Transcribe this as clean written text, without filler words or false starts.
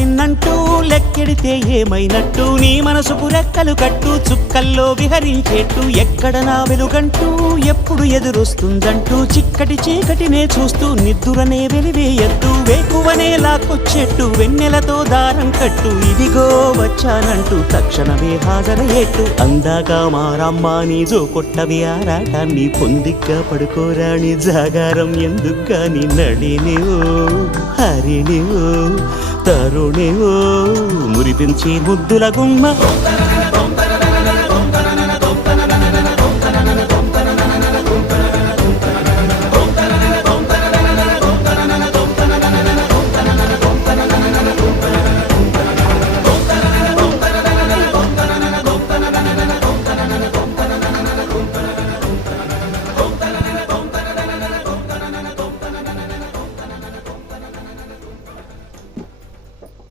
నిన్నంటూ లెక్కెడితే ఏమైనట్టు నీ మనసుకు రెక్కలు కట్టు చుక్కల్లో విహరించేట్టు ఎక్కడ నా వెలుగంటూ ఎప్పుడు ఎదురొస్తుందంటూ చిక్కటి చీకటినే చూస్తూ నిద్దురనే వెలివేయద్దు వేకువనే లాక్కొచ్చేట్టు వెన్నెలతో దారం కట్టు ఇదిగో వచ్చానంటూ తక్షణమే హాజరయ్యేట్టు అందాక మారమ్మా నీ జో కొట్టవి ఆరాటాన్ని పొందిగ్గా పడుకోరాని జాగారం ఎందుకు గాని నడినివో హరినివో తరుణివో మురిపించి ముద్దుల గుమ్మ